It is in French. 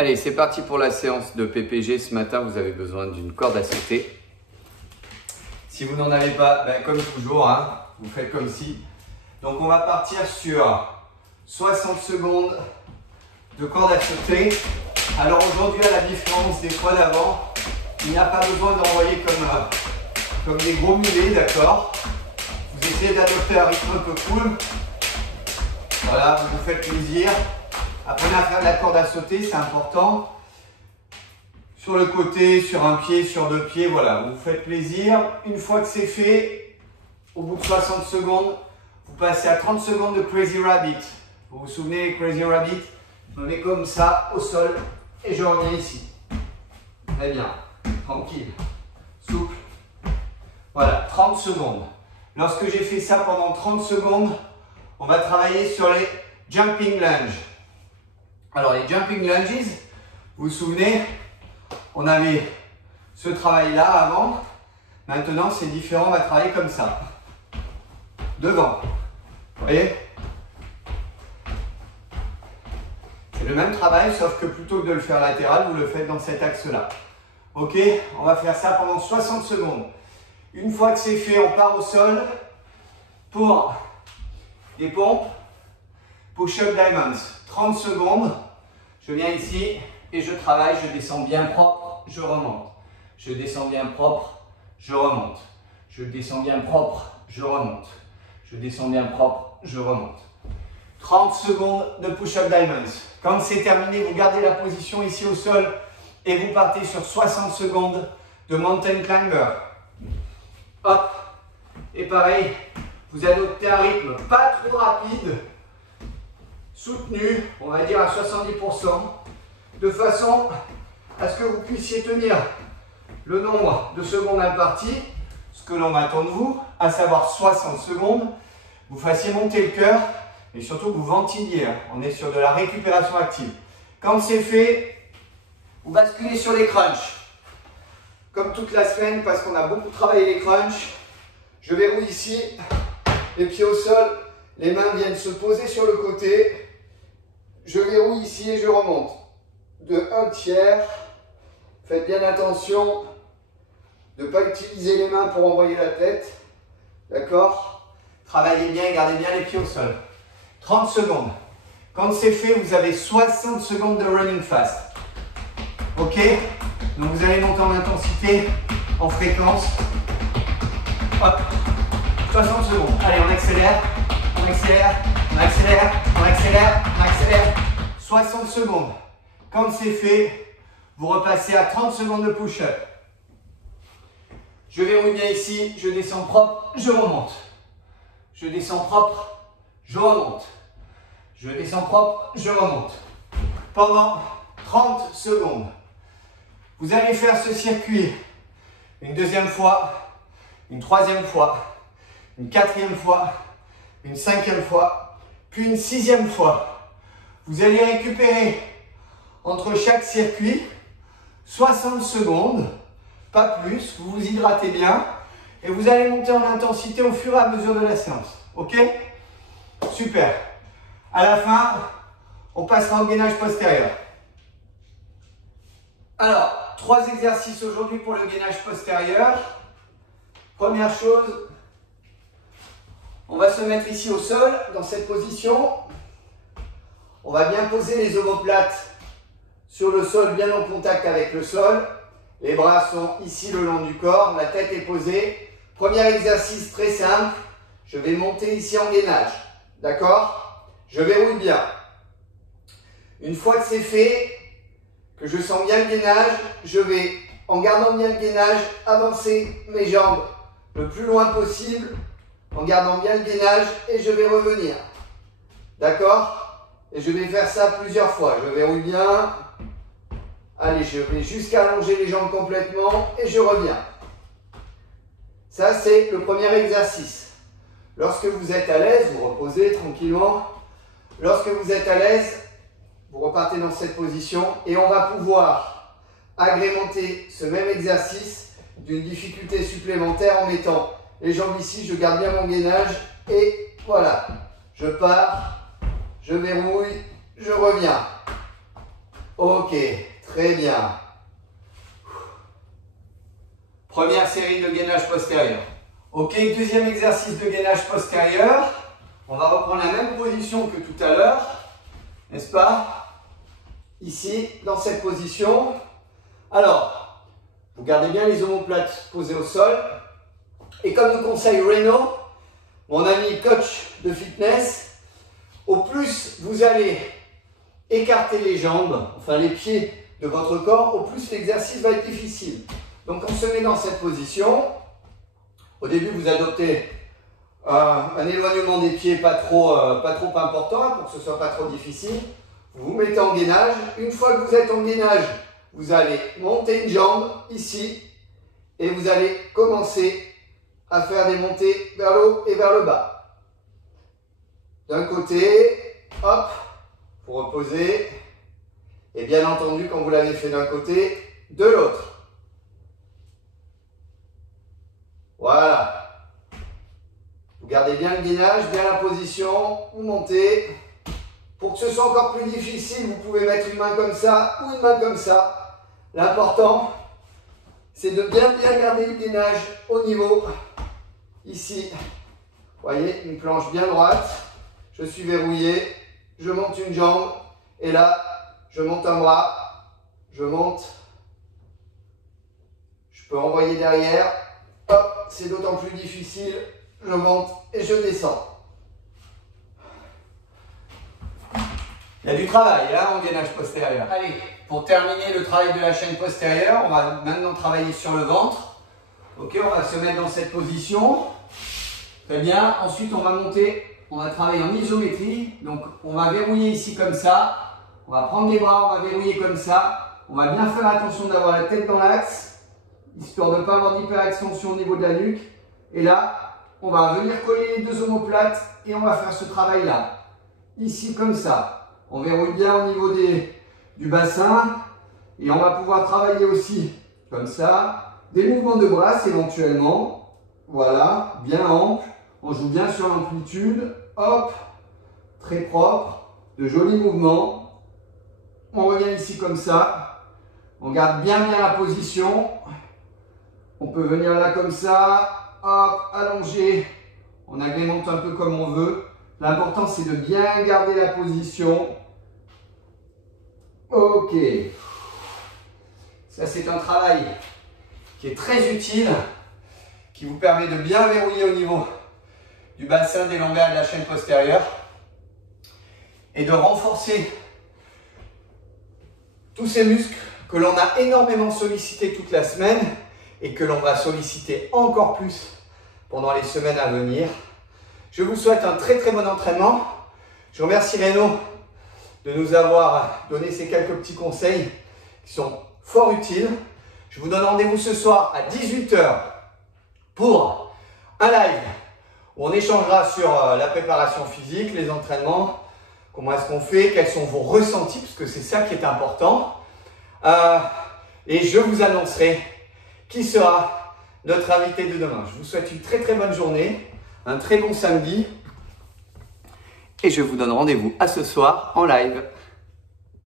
Allez, c'est parti pour la séance de PPG. Ce matin, vous avez besoin d'une corde à sauter. Si vous n'en avez pas, ben, comme toujours, hein, vous faites comme si. Donc, on va partir sur 60 secondes de corde à sauter. Alors aujourd'hui, à la différence des fois d'avant, il n'y a pas besoin d'envoyer comme des gros mulets, d'accord? Vous essayez d'adopter un rythme un peu cool. Voilà, vous vous faites plaisir. Apprenez à faire de la corde à sauter, c'est important. Sur le côté, sur un pied, sur deux pieds, voilà, vous vous faites plaisir. Une fois que c'est fait, au bout de 60 secondes, vous passez à 30 secondes de Crazy Rabbit. Vous vous souvenez, Crazy Rabbit? Je me mets comme ça au sol et je reviens ici. Très bien, tranquille, souple. Voilà, 30 secondes. Lorsque j'ai fait ça pendant 30 secondes, on va travailler sur les jumping lunges. Alors les jumping lunges, vous vous souvenez, on avait ce travail-là avant. Maintenant, c'est différent, on va travailler comme ça. Devant. Vous voyez? C'est le même travail, sauf que plutôt que de le faire latéral, vous le faites dans cet axe-là. Ok? On va faire ça pendant 60 secondes. Une fois que c'est fait, on part au sol pour des pompes. Push-up diamonds. 30 secondes. Je viens ici et je travaille. Je descends bien propre, je remonte. Je descends bien propre, je remonte. Je descends bien propre, je remonte. Je descends bien propre, je remonte. 30 secondes de push-up diamonds. Quand c'est terminé, vous gardez la position ici au sol et vous partez sur 60 secondes de mountain climber. Hop. Et pareil, vous adoptez un rythme pas trop rapide, soutenu, on va dire à 70%, de façon à ce que vous puissiez tenir le nombre de secondes imparties, ce que l'on attend de vous, à savoir 60 secondes, vous fassiez monter le cœur et surtout que vous ventiliez. On est sur de la récupération active. Quand c'est fait, vous basculez sur les crunchs. Comme toute la semaine, parce qu'on a beaucoup travaillé les crunchs, je verrouille ici, les pieds au sol, les mains viennent se poser sur le côté, je verrouille ici et je remonte. De 1/3, faites bien attention de ne pas utiliser les mains pour envoyer la tête, d'accord? Travaillez bien, gardez bien les pieds au sol. 30 secondes. Quand c'est fait, vous avez 60 secondes de running fast. Ok? Donc vous allez monter en intensité, en fréquence. Hop, 60 secondes. Allez, on accélère, on accélère, on accélère, on accélère, on accélère. 60 secondes. Quand c'est fait, vous repassez à 30 secondes de push-up. Je verrouille bien ici, je descends propre, je remonte. Je descends propre, je remonte. Je descends propre, je remonte. Pendant 30 secondes. Vous allez faire ce circuit une deuxième fois, une troisième fois, une quatrième fois, une cinquième fois, puis une sixième fois. Vous allez récupérer entre chaque circuit 60 secondes, pas plus, vous vous hydratez bien et vous allez monter en intensité au fur et à mesure de la séance. Ok? Super. À la fin, on passera au gainage postérieur. Alors, 3 exercices aujourd'hui pour le gainage postérieur. Première chose, on va se mettre ici au sol, dans cette position. On va bien poser les omoplates sur le sol, bien en contact avec le sol. Les bras sont ici le long du corps, la tête est posée. Premier exercice très simple, je vais monter ici en gainage. D'accord? Je verrouille bien. Une fois que c'est fait, que je sens bien le gainage, je vais, en gardant bien le gainage, avancer mes jambes le plus loin possible, en gardant bien le gainage, et je vais revenir. D'accord? Et je vais faire ça plusieurs fois. Je verrouille bien. Allez, je vais jusqu'à allonger les jambes complètement, et je reviens. Ça, c'est le premier exercice. Lorsque vous êtes à l'aise, vous reposez tranquillement. Lorsque vous êtes à l'aise, vous repartez dans cette position et on va pouvoir agrémenter ce même exercice d'une difficulté supplémentaire en mettant les jambes ici, je garde bien mon gainage et voilà. Je pars, je verrouille, je reviens. Ok, très bien. Première série de gainage postérieur. Ok, deuxième exercice de gainage postérieur. On va reprendre la même position que tout à l'heure, n'est-ce pas? Ici, dans cette position. Alors, vous gardez bien les omoplates posées au sol. Et comme nous conseille Reno, mon ami coach de fitness, au plus vous allez écarter les jambes, enfin les pieds de votre corps, au plus l'exercice va être difficile. Donc on se met dans cette position. Au début, vous adoptez un éloignement des pieds pas trop important pour que ce ne soit pas trop difficile. Vous vous mettez en gainage. Une fois que vous êtes en gainage, vous allez monter une jambe ici et vous allez commencer à faire des montées vers le haut et vers le bas. D'un côté, hop, vous reposez. Et bien entendu, quand vous l'avez fait d'un côté, de l'autre. Voilà. Vous gardez bien le gainage, bien la position, vous montez. Pour que ce soit encore plus difficile, vous pouvez mettre une main comme ça ou une main comme ça. L'important, c'est de bien garder le gainage au niveau, ici. Vous voyez, une planche bien droite. Je suis verrouillé, je monte une jambe. Et là, je monte un bras, je monte. Je peux envoyer derrière. Hop, c'est d'autant plus difficile. Je monte et je descends. Il y a du travail là en gainage postérieur. Allez, pour terminer le travail de la chaîne postérieure, on va maintenant travailler sur le ventre. Ok, on va se mettre dans cette position. Très bien. Ensuite, on va monter, on va travailler en isométrie. Donc, on va verrouiller ici comme ça. On va prendre les bras, on va verrouiller comme ça. On va bien faire attention d'avoir la tête dans l'axe, histoire de ne pas avoir d'hyperextension au niveau de la nuque. Et là, on va venir coller les deux omoplates et on va faire ce travail-là. Ici, comme ça. On verrouille bien au niveau du bassin. Et on va pouvoir travailler aussi, comme ça, des mouvements de bras éventuellement. Voilà, bien ample. On joue bien sur l'amplitude. Hop, très propre. De jolis mouvements. On revient ici comme ça. On garde bien la position. On peut venir là comme ça. Hop, allongé. On agrémente un peu comme on veut. L'important, c'est de bien garder la position. Ok. Ça, c'est un travail qui est très utile, qui vous permet de bien verrouiller au niveau du bassin, des lombaires et de la chaîne postérieure et de renforcer tous ces muscles que l'on a énormément sollicités toute la semaine et que l'on va solliciter encore plus pendant les semaines à venir. Je vous souhaite un très bon entraînement. Je remercie Reno de nous avoir donné ces quelques petits conseils qui sont fort utiles. Je vous donne rendez-vous ce soir à 18 h pour un live où on échangera sur la préparation physique, les entraînements, comment est-ce qu'on fait, quels sont vos ressentis, parce que c'est ça qui est important. Et je vous annoncerai qui sera notre invité de demain. Je vous souhaite une très bonne journée, un très bon samedi. Et je vous donne rendez-vous à ce soir en live.